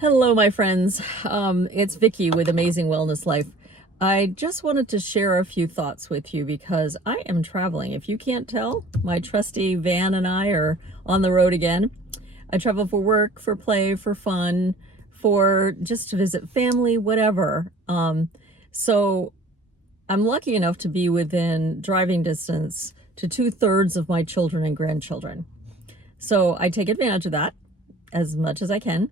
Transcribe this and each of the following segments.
Hello, my friends. It's Vicky with Amazing Wellness Life. I just wanted to share a few thoughts with you because I am traveling. If you can't tell, my trusty van and I are on the road again. I travel for work, for play, for fun, for just to visit family, whatever. So I'm lucky enough to be within driving distance to 2/3 of my children and grandchildren. So I take advantage of that as much as I can.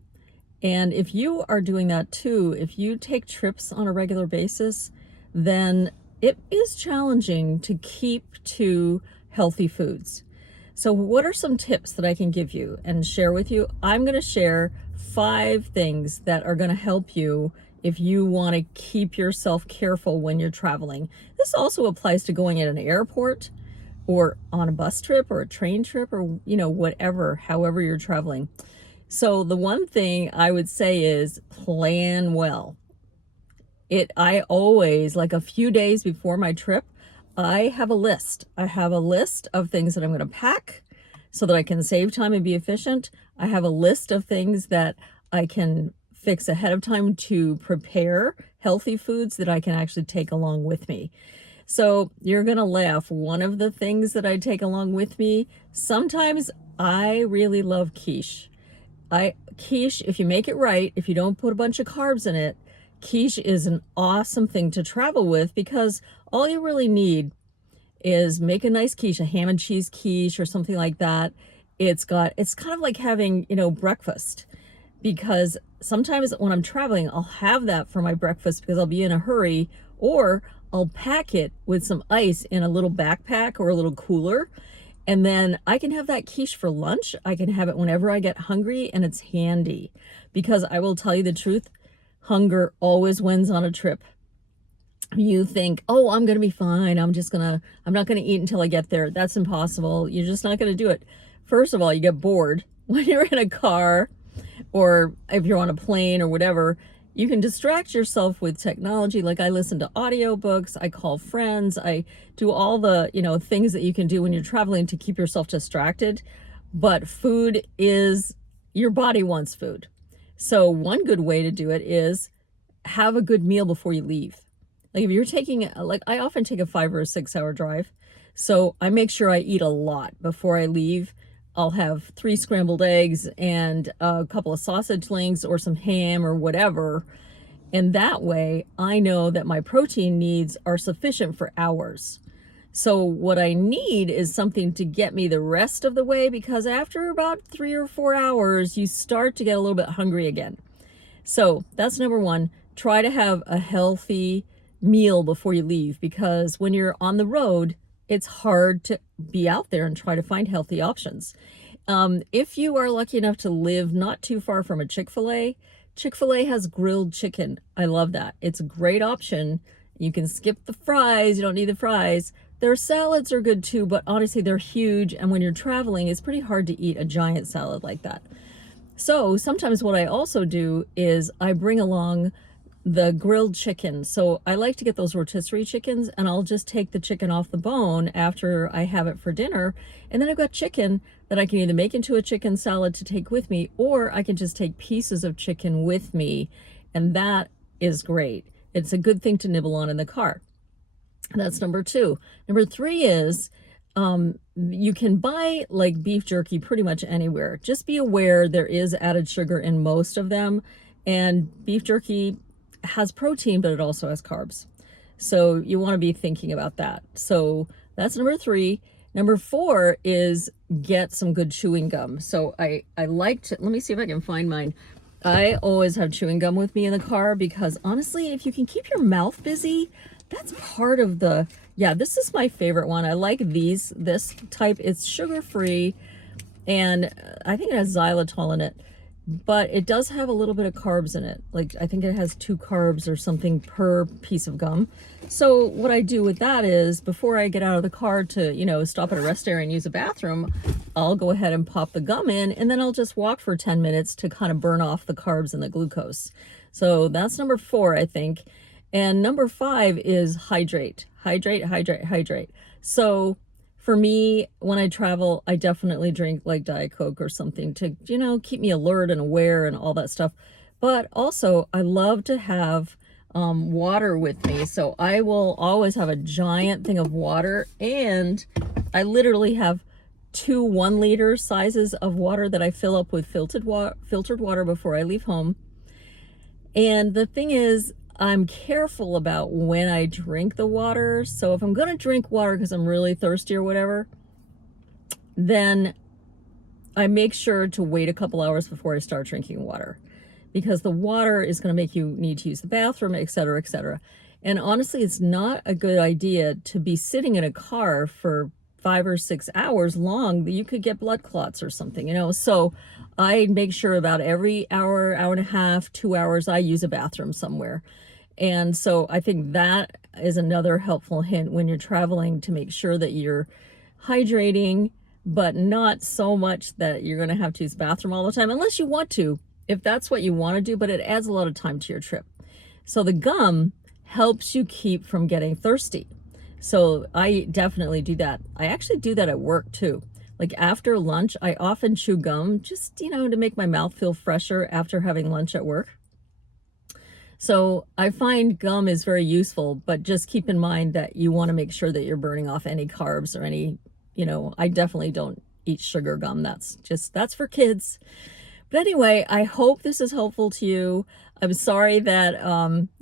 And if you are doing that too, if you take trips on a regular basis, then it is challenging to keep to healthy foods. So what are some tips that I can give you and share with you? I'm going to share 5 things that are going to help you if you want to keep yourself careful when you're traveling. This also applies to going at an airport or on a bus trip or a train trip or, whatever, however you're traveling. So the one thing I would say is plan well. I always, like a few days before my trip, I have a list. I have a list of things that I'm going to pack so that I can save time and be efficient. I have a list of things that I can fix ahead of time to prepare healthy foods that I can actually take along with me. So you're going to laugh. One of the things that I take along with me, sometimes I really love quiche. Quiche, if you make it right, if you don't put a bunch of carbs in it, quiche is an awesome thing to travel with because all you really need is make a nice quiche, a ham and cheese quiche or something like that. It's kind of like having, breakfast, because sometimes when I'm traveling, I'll have that for my breakfast because I'll be in a hurry, or I'll pack it with some ice in a little backpack or a little cooler. And then I can have that quiche for lunch. I can have it whenever I get hungry, and it's handy because I will tell you the truth, hunger always wins on a trip. You think, oh, I'm going to be fine. I'm not going to eat until I get there. That's impossible. You're just not going to do it. First of all, you get bored when you're in a car, or if you're on a plane or whatever. You can distract yourself with technology. Like I listen to audiobooks, I call friends, I do all the, things that you can do when you're traveling to keep yourself distracted. But food is, your body wants food. So one good way to do it is have a good meal before you leave. Like if you're taking, like I often take a 5 or a 6 hour drive. So I make sure I eat a lot before I leave. I'll have 3 scrambled eggs and a couple of sausage links or some ham or whatever. And that way I know that my protein needs are sufficient for hours. So what I need is something to get me the rest of the way, because after about 3 or 4 hours, you start to get a little bit hungry again. So that's number one. Try to have a healthy meal before you leave, because when you're on the road, it's hard to be out there and try to find healthy options. If you are lucky enough to live not too far from a Chick-fil-A, Chick-fil-A has grilled chicken. I love that. It's a great option. You can skip the fries. You don't need the fries. Their salads are good too, but honestly, they're huge. And when you're traveling, it's pretty hard to eat a giant salad like that. So sometimes what I also do is I bring along the grilled chicken. So I like to get those rotisserie chickens, and I'll just take the chicken off the bone after I have it for dinner. And then I've got chicken that I can either make into a chicken salad to take with me, or I can just take pieces of chicken with me. And that is great. It's a good thing to nibble on in the car. That's number 2. Number 3 is you can buy like beef jerky pretty much anywhere. Just be aware there is added sugar in most of them. And beef jerky has protein, but it also has carbs. So you want to be thinking about that. So that's number 3. Number 4 is get some good chewing gum. So I like to, let me see if I can find mine. I always have chewing gum with me in the car because honestly, if you can keep your mouth busy, that's part of this is my favorite one. I like this type. It's sugar-free, and I think it has xylitol in it, but it does have a little bit of carbs in it. Like I think it has 2 carbs or something per piece of gum. So what I do with that is before I get out of the car to, stop at a rest area and use a bathroom, I'll go ahead and pop the gum in, and then I'll just walk for 10 minutes to kind of burn off the carbs and the glucose. So that's number 4, I think. And number 5 is hydrate. Hydrate. So for me, when I travel, I definitely drink like Diet Coke or something to, keep me alert and aware and all that stuff. But also, I love to have water with me. So I will always have a giant thing of water, and I literally have 2 1-liter sizes of water that I fill up with filtered water before I leave home. And the thing is, I'm careful about when I drink the water. So if I'm going to drink water because I'm really thirsty or whatever, then I make sure to wait a couple hours before I start drinking water, because the water is going to make you need to use the bathroom, et cetera, et cetera. And honestly, it's not a good idea to be sitting in a car for 5 or 6 hours long. You could get blood clots or something, you know. So I make sure about every hour, hour and a half, 2 hours, I use a bathroom somewhere. And so I think that is another helpful hint when you're traveling, to make sure that you're hydrating, but not so much that you're going to have to use the bathroom all the time, unless you want to, if that's what you want to do, but it adds a lot of time to your trip. So the gum helps you keep from getting thirsty. So I definitely do that. I actually do that at work too. Like after lunch, I often chew gum just, you know, to make my mouth feel fresher after having lunch at work. So I find gum is very useful, but just keep in mind that you want to make sure that you're burning off any carbs or any, you know, I definitely don't eat sugar gum. That's for kids. But anyway, I hope this is helpful to you. I'm sorry that,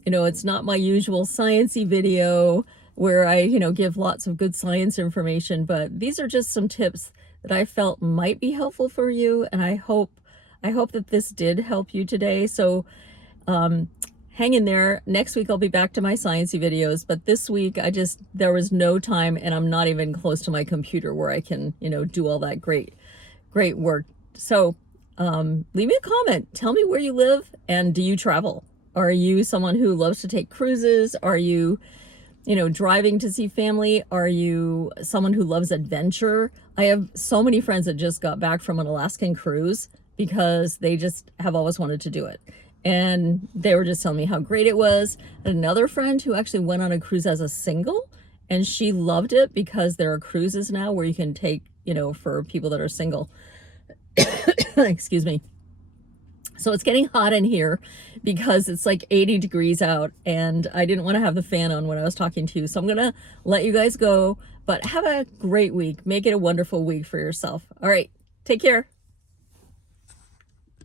you know, it's not my usual sciencey video where I, you know, give lots of good science information, but these are just some tips that I felt might be helpful for you. And I hope that this did help you today. So, hang in there. Next week, I'll be back to my sciencey videos, but this week there was no time, and I'm not even close to my computer where I can, you know, do all that great work. So, leave me a comment. Tell me where you live, and do you travel? Are you someone who loves to take cruises? Are you, you know, driving to see family? Are you someone who loves adventure? I have so many friends that just got back from an Alaskan cruise because they just have always wanted to do it. And they were just telling me how great it was. Another friend who actually went on a cruise as a single, and she loved it because there are cruises now where you can take, you know, for people that are single. Excuse me. So it's getting hot in here because it's like 80 degrees out, and I didn't want to have the fan on when I was talking to you. So I'm going to let you guys go, but have a great week. Make it a wonderful week for yourself. All right. Take care.